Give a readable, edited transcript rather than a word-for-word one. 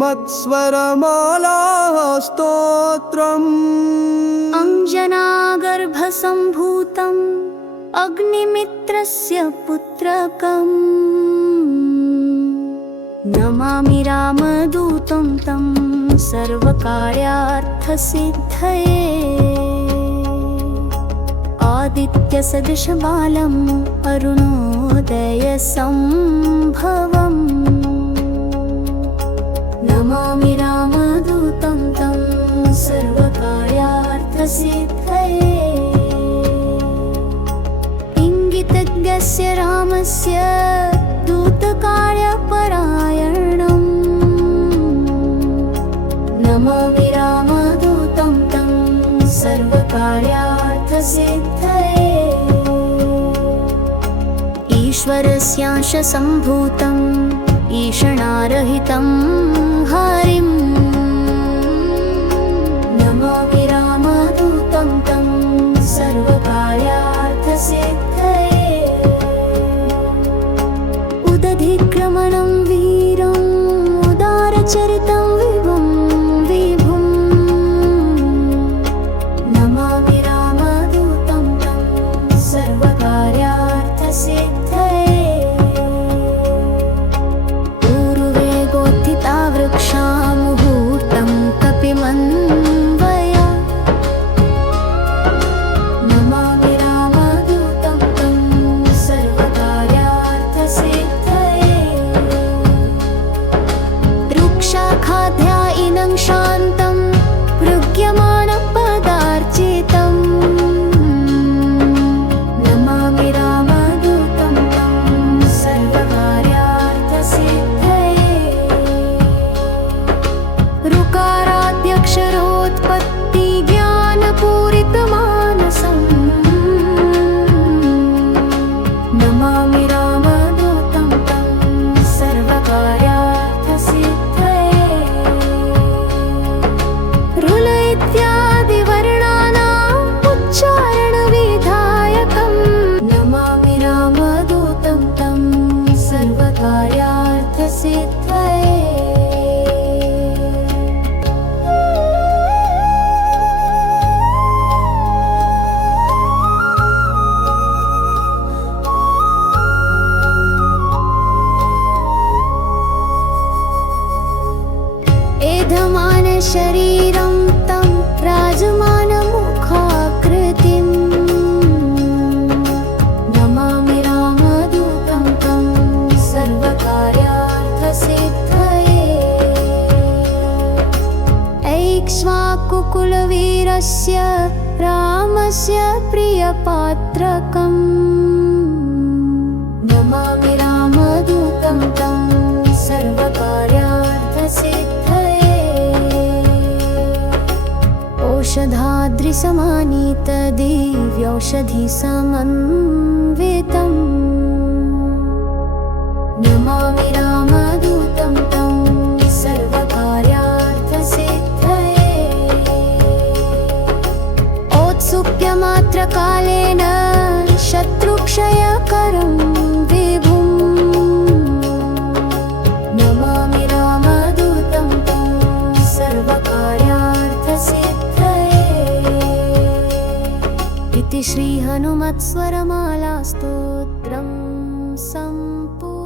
हनुमत्स्वरमाला स्तोत्रम् अञ्जनागर्भसम्भूतम् अग्निमित्रस्य पुत्रकम् नमामि रामदूतं तं सर्वकार्यार्थसिद्धये आदित्यसदृशबालम् अरुणोदयसम्भवम् नमामि रामदूतं तं सर्वकार्यार्थसिद्धये इंगितज्ञस्य रामस्य दूतकार्यपरायणम् नमामि रामदूतं तं सर्वकार्यार्थसिद्धये ईश्वरस्यांशसम्भूतम् ईषणारहितं हरिम् नमामि रामदूतं तं सर्वकार्यार्थसिद्धये उदधिक्रमणं वीरम् उदारचरितं विभुम् नमामि रामदूतं तं सर्वकार्यार्थसिद्धये मुहूर्तं कपिमन्वया नमामि रामदूतं तं सर्वकार्यार्थसिद्धये वृक्षाखाध्यायिनं शान्तं भृग्यमाणं पदार्चितम् नमामि रामदूतं तं सर्वकार्यार्थसिद्धये ऋकाराद्यक्षरोत्पत्ति ज्ञानपूरितमानसम् नमामि रामदूतं तं सर्वकार्यार्थसिद्धये ऋल इत्यादिवर्णानाम् उच्चारणविधायकम् नमामि रामदूतं तं सर्वकार्यार्थसिद्धये शरीरं तं राजमानमुखाकृतिम् नमामि रामदूतं तं सर्वकार्यार्थसिद्धये ऐक्ष्वाकुकुलवीरस्य रामस्य प्रियपात्रकम् नमामि रामदूतं तं सर्वकार्यार्थसिद्धये औषधाद्रिसमानीतदिव्यौषधिसमन्वितम् नमामि रामदूतं तं सर्वकार्यार्थसिद्धये औत्सुक्यमात्रकालेन शत्रुक्षयकरं विभुम् नमामि रामदूतं तं सर्वकार्यार्थसिद्धये इति श्री हनुमत्स्वरमाला स्तोत्रम् सम्पूर्णम्।